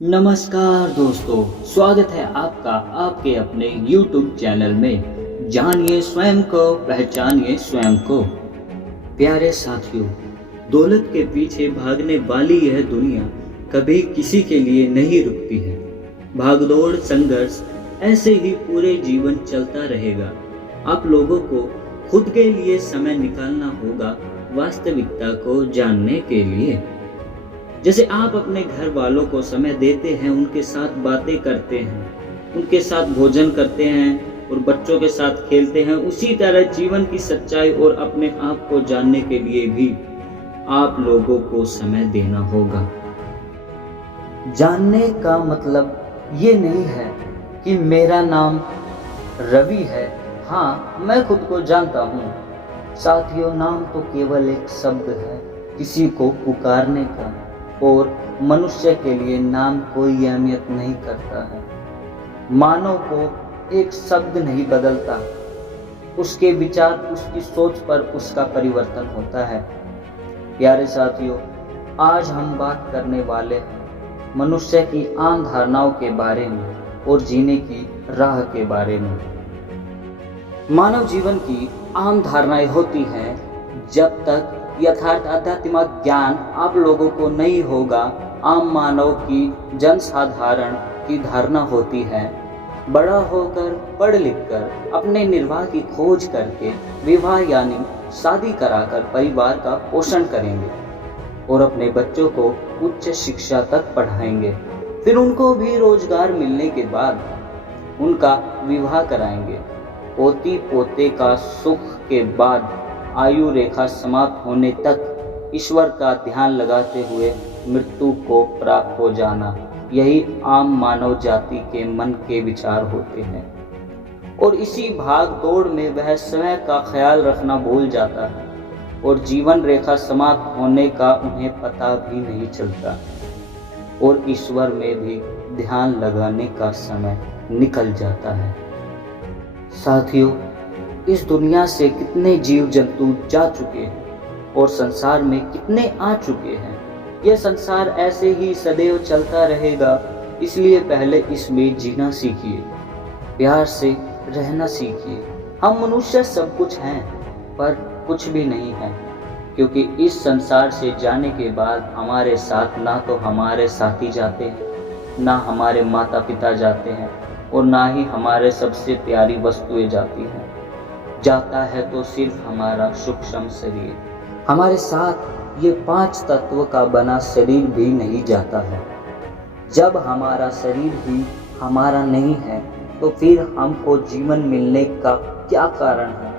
नमस्कार दोस्तों, स्वागत है आपका आपके अपने YouTube चैनल में। जानिए स्वयं को, पहचानिए स्वयं को। प्यारे साथियों, दौलत के पीछे भागने वाली यह दुनिया कभी किसी के लिए नहीं रुकती है। भागदौड़, संघर्ष ऐसे ही पूरे जीवन चलता रहेगा। आप लोगों को खुद के लिए समय निकालना होगा, वास्तविकता को जानने के लिए। जैसे आप अपने घर वालों को समय देते हैं, उनके साथ बातें करते हैं, उनके साथ भोजन करते हैं और बच्चों के साथ खेलते हैं, उसी तरह जीवन की सच्चाई और अपने आप को जानने के लिए भी आप लोगों को समय देना होगा। जानने का मतलब ये नहीं है कि मेरा नाम रवि है, हाँ मैं खुद को जानता हूँ। साथियों, नाम तो केवल एक शब्द है किसी को पुकारने का, और मनुष्य के लिए नाम कोई अहमियत नहीं करता है। मानव को एक शब्द नहीं बदलता, उसके विचार, उसकी सोच पर उसका परिवर्तन होता है। प्यारे साथियों, आज हम बात करने वाले हैं मनुष्य की आम धारणाओं के बारे में और जीने की राह के बारे में। मानव जीवन की आम धारणाएं होती हैं, जब तक यथार्थ आध्यात्मिक ज्ञान आप लोगों को नहीं होगा, आम मानव की जनसाधारण की धारणा होती है। बड़ा होकर, पढ़ लिख कर, अपने निर्वाह की खोज करके विवाह यानी शादी कराकर परिवार का पोषण करेंगे और अपने बच्चों को उच्च शिक्षा तक पढ़ाएंगे। फिर उनको भी रोजगार मिलने के बाद उनका विवाह कराएंगे। पोती पोते का सुख के बाद आयु रेखा समाप्त होने तक ईश्वर का ध्यान लगाते हुए मृत्यु को प्राप्त हो जाना, यही आम मानव जाति के मन के विचार होते हैं। और इसी भाग दौड़ में वह समय का ख्याल रखना भूल जाता है और जीवन रेखा समाप्त होने का उन्हें पता भी नहीं चलता और ईश्वर में भी ध्यान लगाने का समय निकल जाता है। साथियों, इस दुनिया से कितने जीव जंतु जा चुके हैं और संसार में कितने आ चुके हैं। यह संसार ऐसे ही सदैव चलता रहेगा, इसलिए पहले इसमें जीना सीखिए, प्यार से रहना सीखिए। हम मनुष्य सब कुछ हैं पर कुछ भी नहीं है, क्योंकि इस संसार से जाने के बाद हमारे साथ ना तो हमारे साथी जाते हैं, ना हमारे माता पिता जाते हैं और ना ही हमारे सबसे प्यारी वस्तुएं जाती हैं। जाता है तो सिर्फ हमारा सूक्ष्म शरीर। हमारे साथ ये 5 तत्व का बना शरीर भी नहीं जाता है। जब हमारा शरीर ही हमारा नहीं है तो फिर हमको जीवन मिलने का क्या कारण है?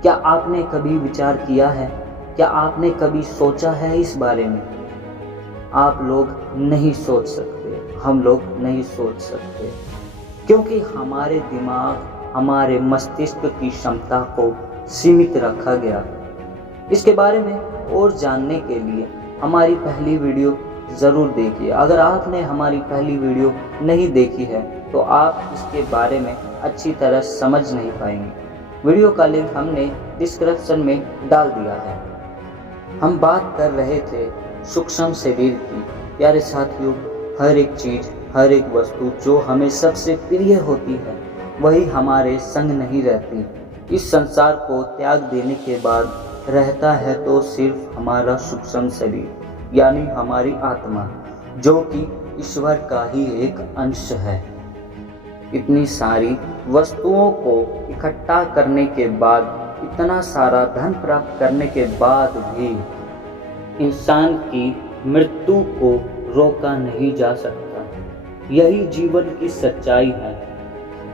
क्या आपने कभी विचार किया है? क्या आपने कभी सोचा है इस बारे में? आप लोग नहीं सोच सकते, हम लोग नहीं सोच सकते, क्योंकि हमारे दिमाग, हमारे मस्तिष्क की क्षमता को सीमित रखा गया। इसके बारे में और जानने के लिए हमारी पहली वीडियो ज़रूर देखिए। अगर आपने हमारी पहली वीडियो नहीं देखी है तो आप इसके बारे में अच्छी तरह समझ नहीं पाएंगे। वीडियो का लिंक हमने डिस्क्रिप्शन में डाल दिया है। हम बात कर रहे थे सूक्ष्म शरीर की। प्यारे साथियों, हर एक चीज़, हर एक वस्तु जो हमें सबसे प्रिय होती है, वही हमारे संग नहीं रहती। इस संसार को त्याग देने के बाद रहता है तो सिर्फ हमारा सूक्ष्म शरीर यानी हमारी आत्मा, जो कि ईश्वर का ही एक अंश है। इतनी सारी वस्तुओं को इकट्ठा करने के बाद, इतना सारा धन प्राप्त करने के बाद भी इंसान की मृत्यु को रोका नहीं जा सकता। यही जीवन की सच्चाई है।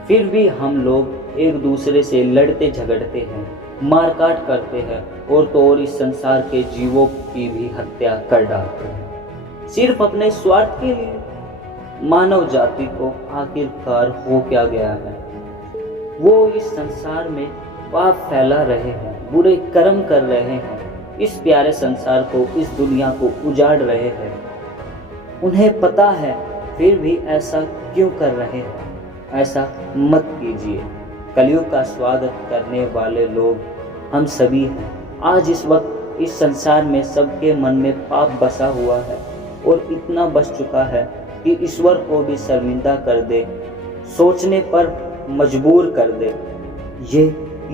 फिर भी हम लोग एक दूसरे से लड़ते झगड़ते हैं, मारकाट करते हैं और तो और इस संसार के जीवों की भी हत्या कर डालते हैं, सिर्फ अपने स्वार्थ के लिए। मानव जाति को आखिरकार हो क्या गया है? वो इस संसार में पाप फैला रहे हैं, बुरे कर्म कर रहे हैं, इस प्यारे संसार को, इस दुनिया को उजाड़ रहे हैं। उन्हें पता है, फिर भी ऐसा क्यों कर रहे हैं? ऐसा मत कीजिए। कलयुग का स्वागत करने वाले लोग हम सभी हैं। आज इस वक्त इस संसार में सबके मन में पाप बसा हुआ है और इतना बस चुका है कि ईश्वर को भी शर्मिंदा कर दे, सोचने पर मजबूर कर दे।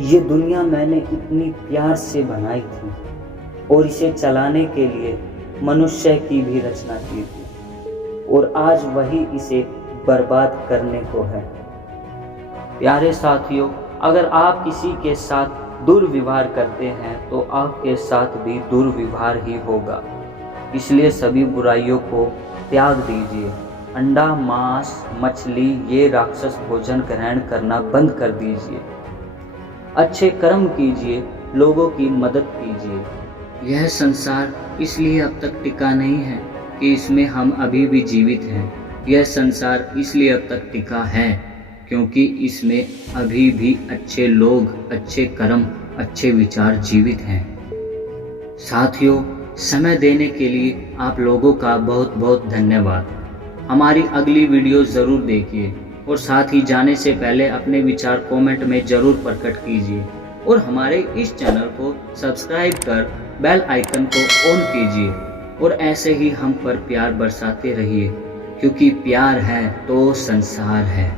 ये दुनिया मैंने इतनी प्यार से बनाई थी और इसे चलाने के लिए मनुष्य की भी रचना की थी, और आज वही इसे बर्बाद करने को है। प्यारे साथियों, अगर आप किसी के साथ दुर्व्यवहार करते हैं तो आपके साथ भी दुर्व्यवहार ही होगा। इसलिए सभी बुराइयों को त्याग दीजिए। अंडा, मांस, मछली ये राक्षस भोजन ग्रहण करना बंद कर दीजिए। अच्छे कर्म कीजिए, लोगों की मदद कीजिए। यह संसार इसलिए अब तक टिका नहीं है कि इसमें हम अभी भी जीवित हैं। यह संसार इसलिए अब तक टिका है क्योंकि इसमें अभी भी अच्छे लोग, अच्छे कर्म, अच्छे विचार जीवित हैं। साथियों, समय देने के लिए आप लोगों का बहुत बहुत धन्यवाद। हमारी अगली वीडियो ज़रूर देखिए और साथ ही जाने से पहले अपने विचार कमेंट में ज़रूर प्रकट कीजिए और हमारे इस चैनल को सब्सक्राइब कर बेल आइकन को ऑन कीजिए और ऐसे ही हम पर प्यार बरसाते रहिए, क्योंकि प्यार है तो संसार है।